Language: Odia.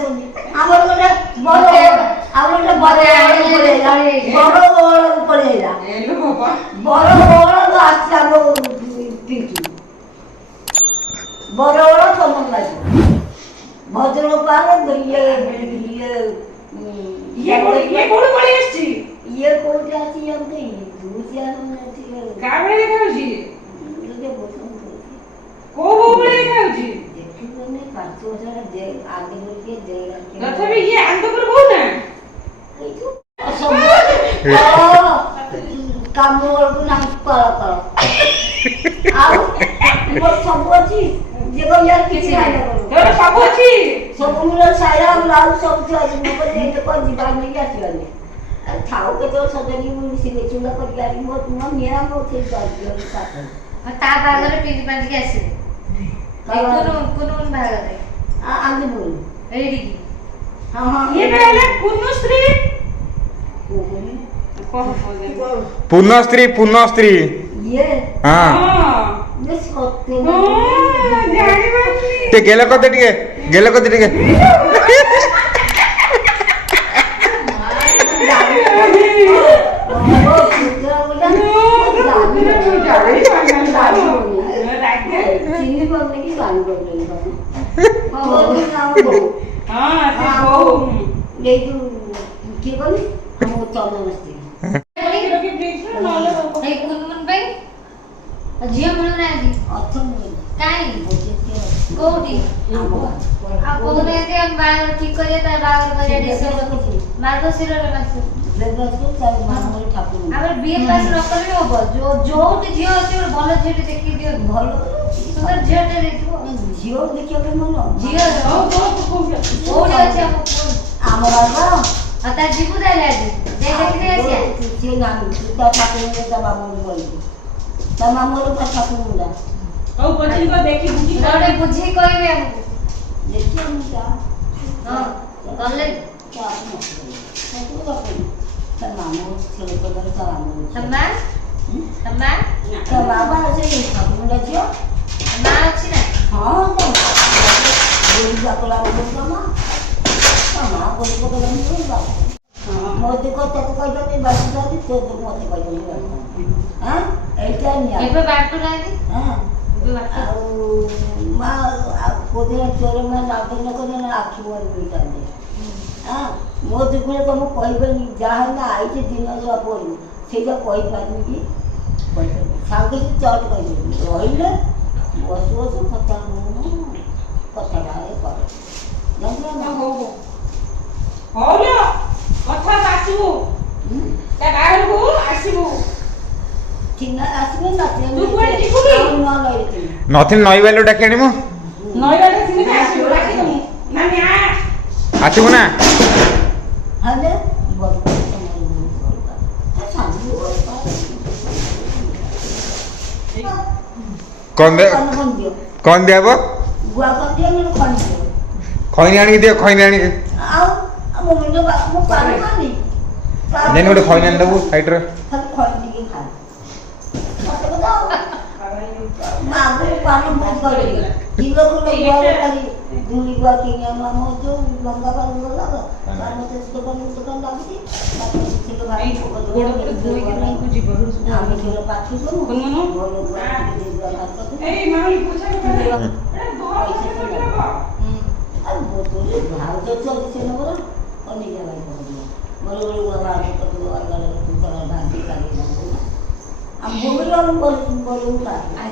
ଆମର ଗୋଟେ ବଡ ଆମର ଗୋଟେ ବଡ ପଳେଇଲା ବଡ ଆସିଛି ଆମ ପିଠୁ ବଡ ସମୟ ଲାଗିବ ଭଦ୍ରକ ପାର ଇଏ କୋଉଠି ଅଛି କାମ ବେଳକୁ ନା କଳ କଳ ଆଉ ମୋର ସବୁ ଅଛି ଯେ କିଛି ସବୁ ଅଛି ସବୁ ମୋର ସାୟା ବ୍ଲାଉଜ ସବୁ ଅଛି ମୋ ଯିବାର ନେଇକି ଆସିବାନି ଥାଉ କେତେବେଳେ ସଜାଡି ସିଲେଇ ଚୁଲା କରିକି ଆଣି ମୋ ନିଆଁ ମୋ ତା ବାହାଘରେ ପିନ୍ଧି ପାନ୍ଧିକି ଆସିବେ ପୁନଃସ୍ତ୍ରୀ ପୁନଃସ୍ତ୍ରୀ ଗେଲ କରିଦେ ଟିକେ ଝିଅ ମିଳୁନାହାନ୍ତି କୋଉଠି ବାହାଘର ଠିକ କରିବା ତା ବାହାଘର କରିବା ମାର୍ଗଶିରରେ ମାସ ଆମର ବିଏ ପାସ୍ ନ କଲେ ହବ ଯୋଉଠି ଝିଅ ଅଛି ଗୋଟେ ଭଲ ଝିଅଟେ ଦେଖିକି ଦିଅ ଭଲ ସୁନ୍ଦର ଝିଅଟେ ଦେଖିବ ଝିଅ ଦେଖିବା ପାଇଁ ଭଲ ଝିଅ କୋଉଠି ଅଛି ଆମ ବାବା ଆଉ ତା ଯିବୁ ତାହେଲେ ଆଜି ଦେଖିଦେଇ ଆସିବା ସିଏ ନାହିଁ ତା ଠାକୁର ତା ବାବାଙ୍କୁ କହିବୁ ତା ମାମୁଁର ତା ଠାକୁର ମୁଣ୍ଡା ହଉ ପଛିକ ଦେଖି ବୁଝି ଗୋଟେ ବୁଝିକି କହିବେ ଆମକୁ ଦେଖିବା ମୁଁ ଯା ହଁ ଗଲେ ତା ମାମୁଁ ଥିଲେ କହିଲେ ତା ମାମୁଁ ତା ବାବା ଅଛି ଠାକୁର ମୁଣ୍ଡା ଝିଅ ମା ଅଛି ନା ହଁ ମତେ କଥା କହିଦେବି ବାସୁଛନ୍ତି ତୋ ମତେ କହିଦେବି ଏଇଟା ଏବେ ବାଟୁନାହାନ୍ତି ଆଉ ମା କୋଦିନ ଚୋର ମା ନାଦନ କରି ଆଖି ମାରି ଦେଇଥାନ୍ତି ମୋ ଦୁଃଖରେ ତ ମୁଁ କହିପାରିନି ଯାହା ହେଲା ଆଇଛି ଦିନ ଯାହା ପଡ଼ିବୁ ସେଇଟା କହିପାରିବି କି କହିପାରିବି ସାଙ୍ଗେ ଚଟ କହିଦେବି ରହିଲେ ବସୁ ବସୁ କଥା କଥାଟା କରେ କଥା ଆସିବୁ ତା ବାହାରକୁ ଆସିବୁ ନଥିଲି ନଈ ବାଲି ଡାକି ଆଣିବ ଆସିବୁ ନା କଣ ଦିଆବ ଖଇନି ଆଣିକି ଦିଅ ଖଇନି ଆଣିକି ଗୋଟେ ଖଇନି ଆଣିଦେବୁ ସାଇଡରେ I'm